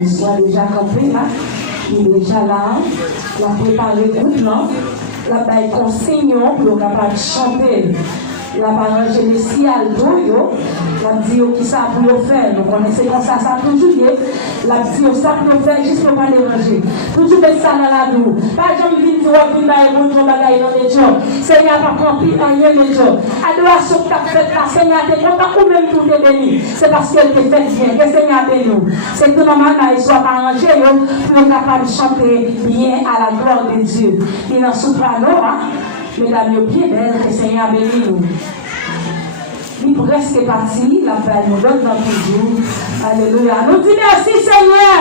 Il soit déjà campé là, il est déjà là, il a préparé le groupe là, il a fait consigne pour capable chanter. Il a arrangé les ciels d'eau, il a dit qui ça pour faire. Nous connaissons comme ça toujours. Il a dit ça pour faire juste pour pas déranger. Toujours mettre ça dans la doux. Par exemple, il dit tu vas venir dans le bon bagage dans les jours. Seigneur pas rempli rien les jours. Adoration que tu as faite là, Seigneur, tu es content ou même tout est béni. C'est parce qu'elle te fait bien. Que Seigneur bénit nous. C'est que maman il soit arrangé pour être capable de chanter bien à la gloire de Dieu. Il en soprano, mesdames, bien belle, que Seigneur bénit nous. Il est presque parti, la paix nous donne dans toujours. Alléluia. Nous disons merci Seigneur.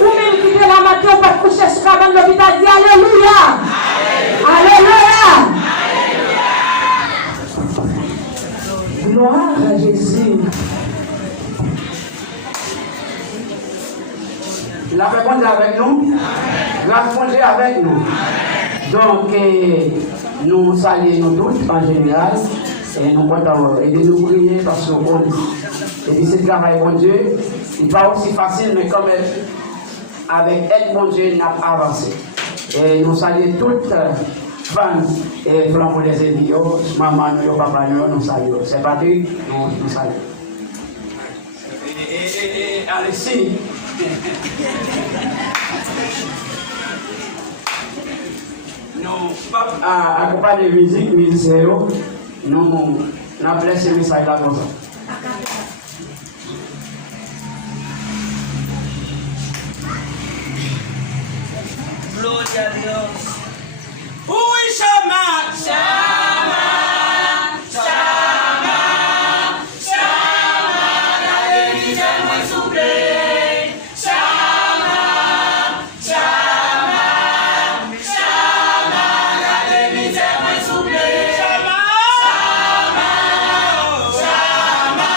Ou même qui est la matin, on va coucher sur la bande de l'hôpital, dit Alléluia. Alléluia. Gloire à Jésus. La paix Dieu avec nous. Grâce Dieu avec nous. Donc, nous saluons nous tous en général. Et nous comptons aider nous prier parce qu'on dit c'est le travail bon Dieu. Il n'est pas aussi facile, mais quand même, avec aide bon Dieu, nous avons avancé. Et nous saluons toutes femmes et flambeaux les ennemis, maman, nous, papa, nous saluons. C'est pas Dieu, nous saluons. Et allez-y. Nous, accompagnés de musique, musiciens, nous avons laissé le message là comme ça. Gloria a Dios. Oui, Shama! Shama! Shama! Shama! La Église moi soufflé. Shama! Shama! Shama! La Église moi soufflé. Shama! Shama! Shama!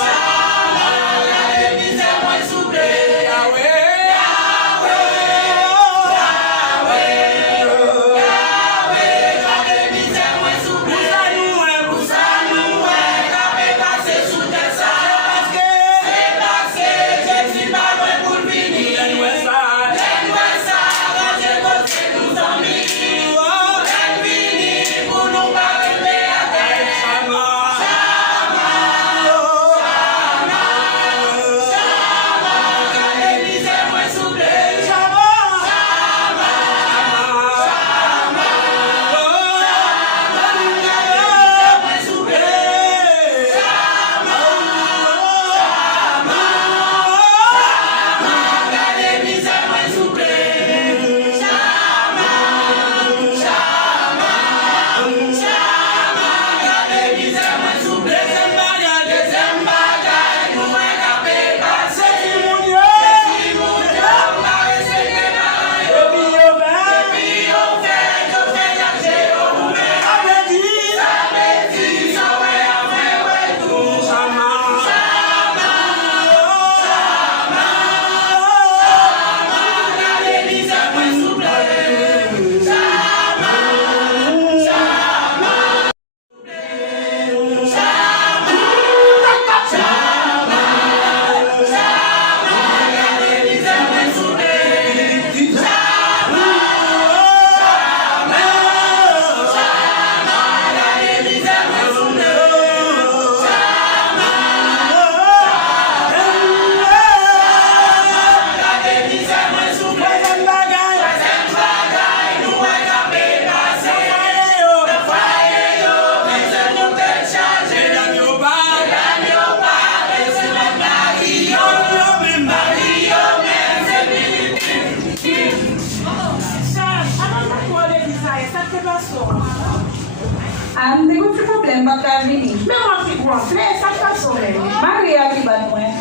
Shama! La Église moi soufflé. Ande ko problem bakal ini. Memang si gua, sampai sore. Mari aki batwe. Mais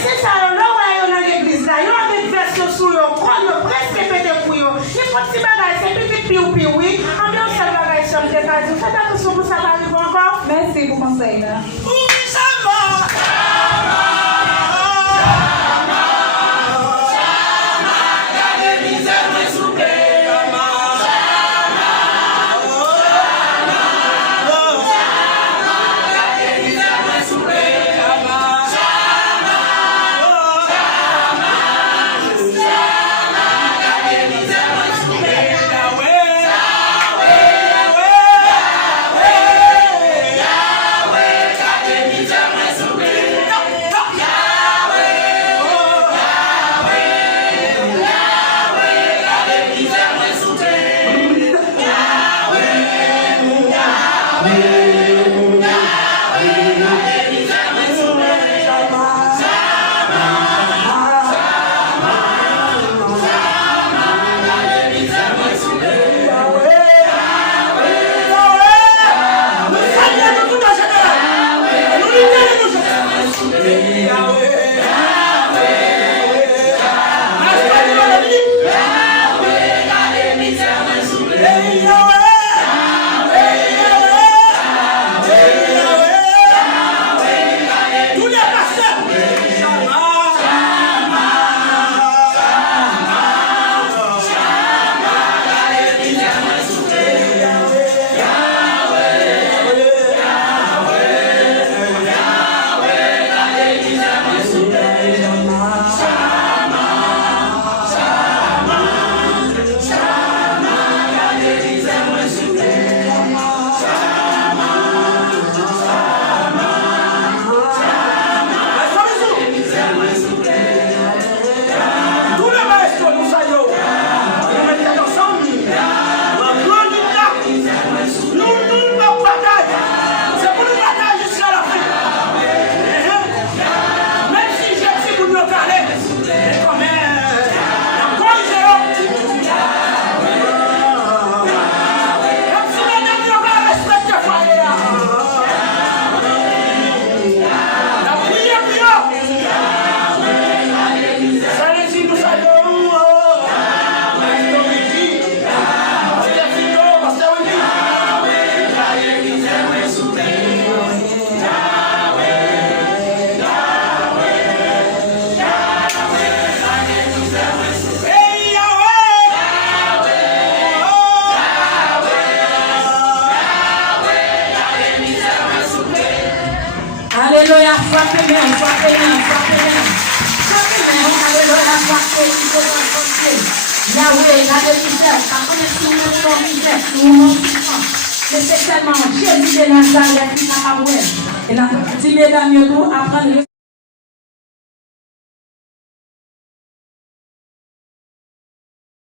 c'est ça, là où on a l'église là, il y a des versions sur le corps, presque pété pour eux. Il faut que tu bagages, c'est petit piou, oui. Ambiance, ça bagages, ça me décale. Faites attention pour ça, va arriver encore. Merci pour conseil là. Oui, ça va! Shama, Alléluia, frappez bien, frappez bien, frappez bien. Frappez bien, alléluia, frappez, il faut rencontrer. Yahweh, la délivrance, par contre, si nous sommes misère, nous nous souffrons. Mais c'est tellement Jésus de Nazareth qui n'a pas mourir. Et la petite mesdames, nous apprendre.